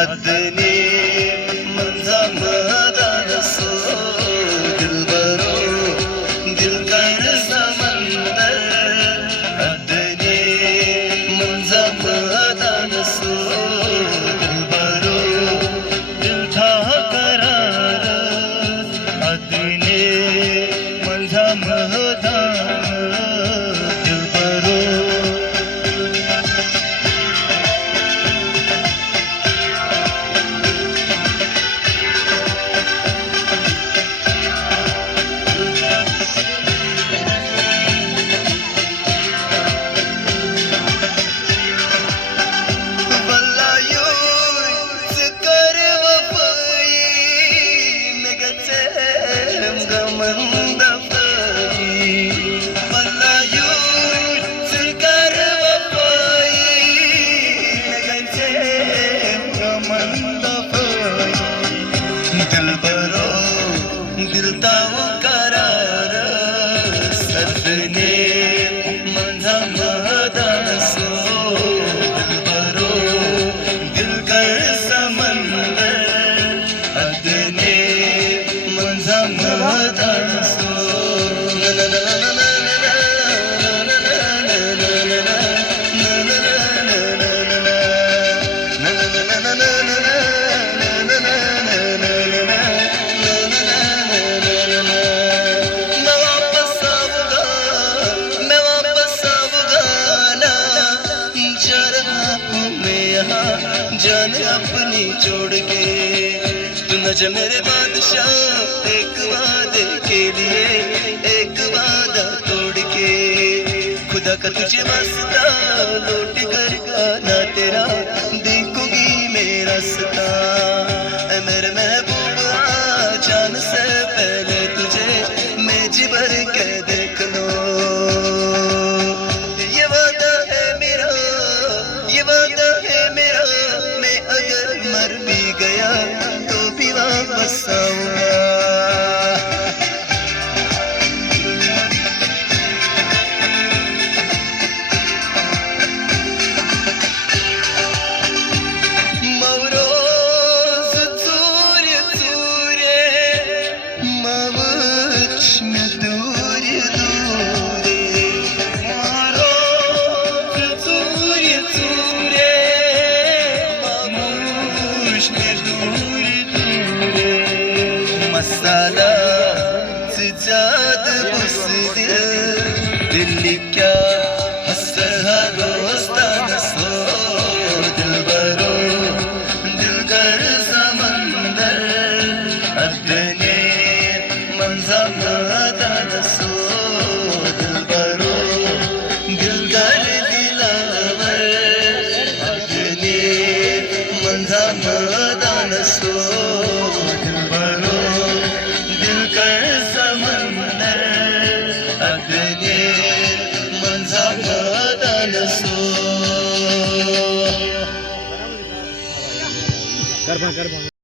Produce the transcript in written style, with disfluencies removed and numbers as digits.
अदनी मंजा मदान सो दिलबरो दिल कर समंदर अदनी मंजा मदान सो दिलबरो दिल था करार अदनी मंजा मदान दिलबरो दिलबरो दिल ताव करार सदने मंझा महदान सो दिलबरो दिल कर समंदर अदने मंझा महदान सो जान अपनी छोड़ के तू न जा मेरे बादशाह एक वादे के लिए एक वादा तोड़ के खुदा का तुझे वास्ता लौट कर गाना तेरा देखूंगी मेरा रास्ता मेरे महबूबा जान से पहले तुझे मैं जी भर के देख लो ये वादा है मेरा ये वादा है मेरा मर भी गया तो भी वापस आऊंगा मवरोज दूर दूरे मवच में दूर दूरे मवरोज दूर दूरे मसाला से ज्यादा बुज़दिल दिल क्या हसहा दोस्तान सो दिलबरो दिल कर समंदर अदने मंज़ा मदान सो दिलबरो दिल कर दिलावर अदने मंज़ा मदान सो दिलबरो दिल कर समंदर अदने मंज़ा मदान सो कर